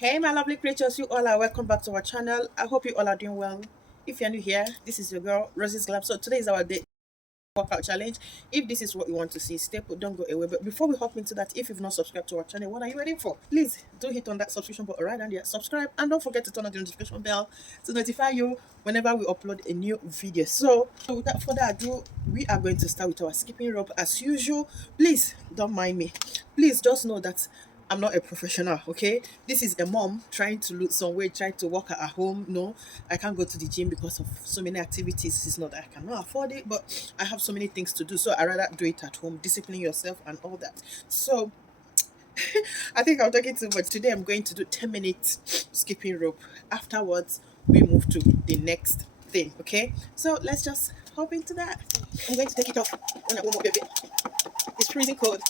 Hey, my lovely creatures, you all are welcome back to our channel. I hope you all are doing well. If you're new here, this is your girl, RosesGlam. So today is our day workout challenge. If this is what you want to see, stay put, don't go away. But before we hop into that, if you've not subscribed to our channel, what are you waiting for? Please do hit on that subscription button right down there, subscribe, and don't forget to turn on the notification bell to notify you whenever we upload a new video. So without further ado, we are going to start with our skipping rope as usual. Please don't mind me. Please just know that I'm not a professional, okay? This is a mom trying to lose some weight, trying to work at home. No, I can't go to the gym because of so many activities. It's not that I cannot afford it, but I have so many things to do. So I rather do it at home, discipline yourself and all that. So I think I'm talking too much. Today I'm going to do 10 minutes skipping rope. Afterwards, we move to the next thing, okay? So let's just hop into that. I'm going to take it off when I warm up a bit. It's freezing cold.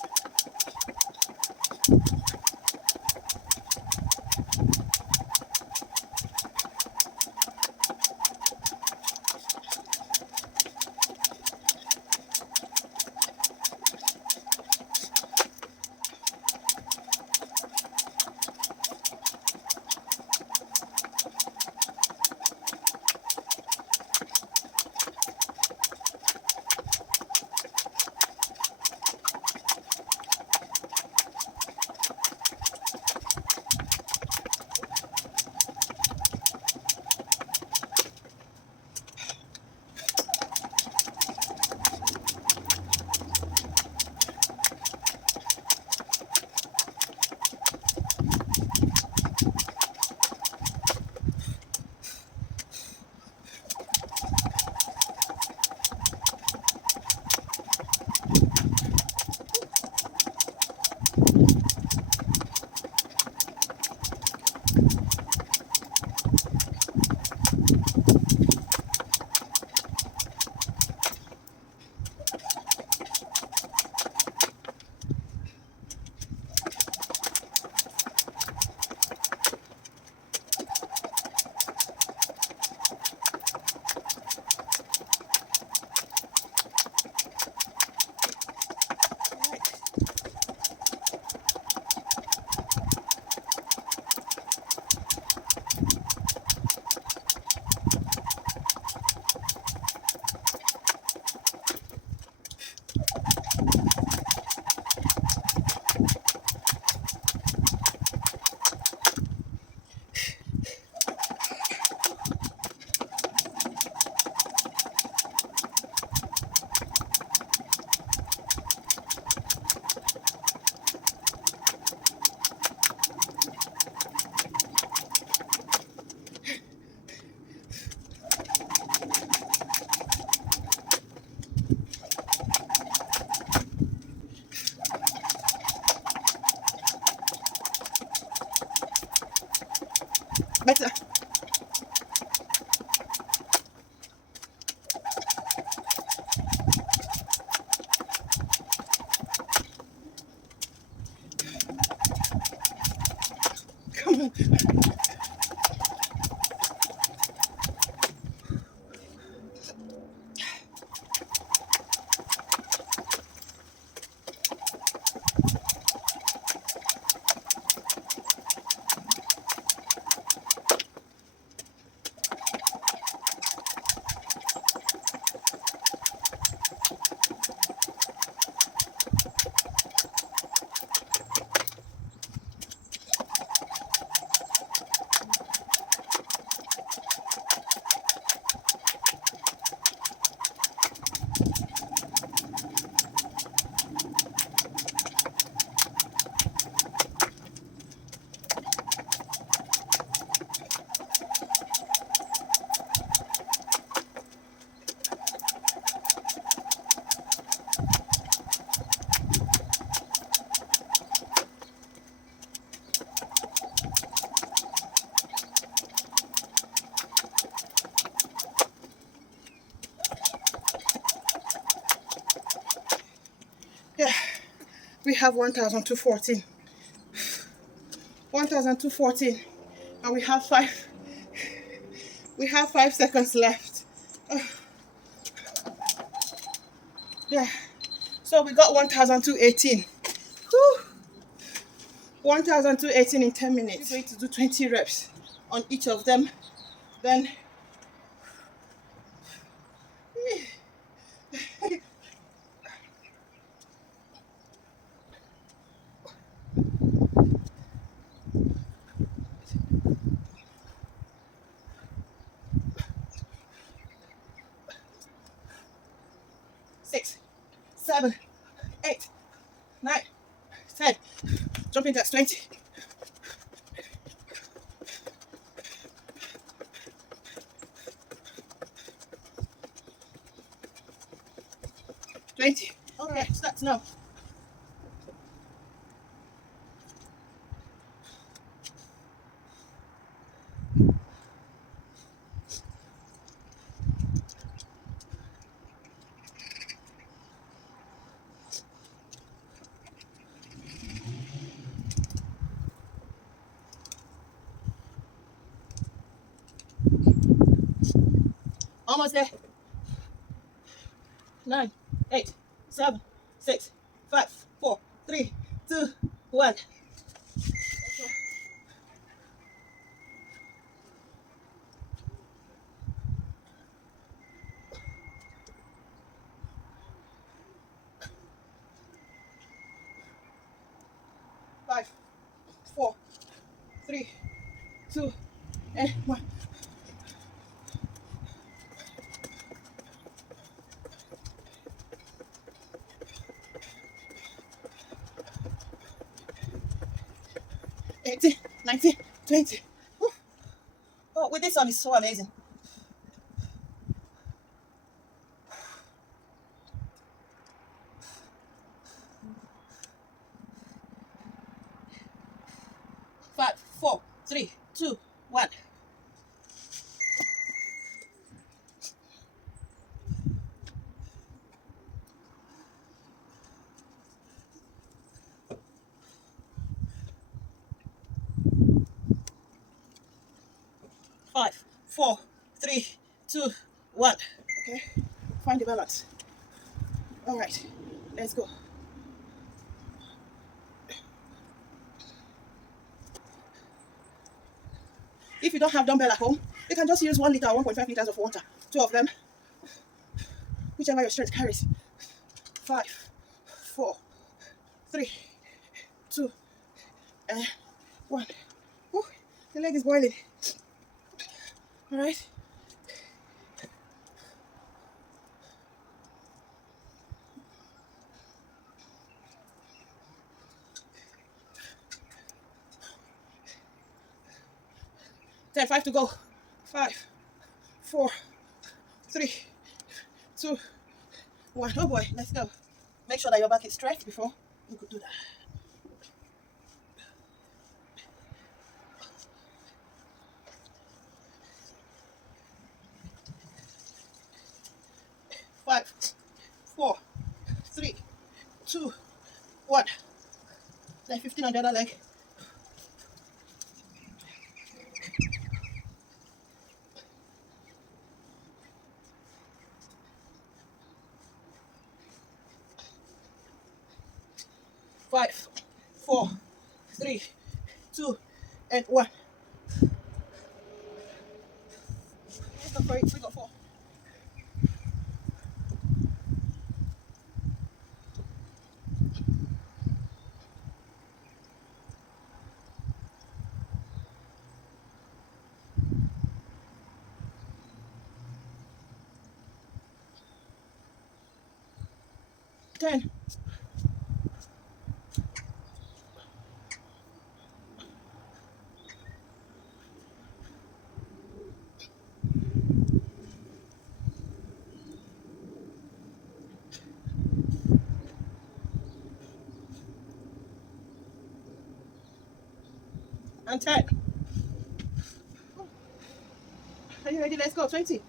Better. Come on. Yeah, we have 1,214. 1,214. And we have 5 seconds left. Yeah. So we got 1,218. Whew. 1,218 in 10 minutes. You're going to do 20 reps on each of them. Then 6, 7, 8, 9, 10. Jumping jacks 20. 20. Okay, start now. Almost there. 9, 8, 7, 6, 5, 4, 3, 2, 1. 5, 4, 3, 2, and 1. Eighteen, 19, 20. Oh, with this one, it's so amazing. 5, 4, 3, 2, 1. 5, 4, 3, 2, 1. Okay, find the balance. All right, let's go. If you don't have dumbbell at home, you can just use 1 liter or 1.5 liters of water. 2 of them, whichever your strength carries. 5, 4, 3, 2, and 1. Ooh, the leg is boiling. All right. Ten, 5 to go. 5, 4, 3, 2, 1. Oh boy, let's go. Make sure that your back is straight before you could do that. 5, 4, 3, 2, 1. Then 15 on the other leg. 5, 4, 3, 2, and 1. Let's go for it. We got 4. 10. 10. Are you ready? Let's go. 20.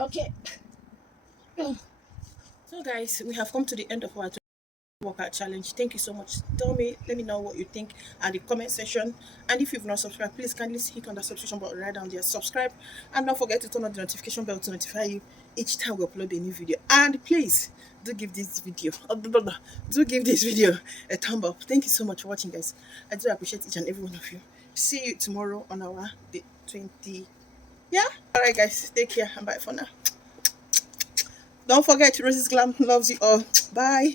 Okay. guys, we have come to the end of our workout challenge. Thank you so much. Let me know what you think at the comment section. And if you've not subscribed, please kindly hit on the subscription button right down there. Subscribe and don't forget to turn on the notification bell to notify you each time we upload a new video. And please do give this video a thumb up. Thank you so much for watching, guys. I do appreciate each and every one of you. See you tomorrow on our day 20. Yeah. All right, guys. Take care and bye for now. Don't forget, Roses Glam loves you all. Bye.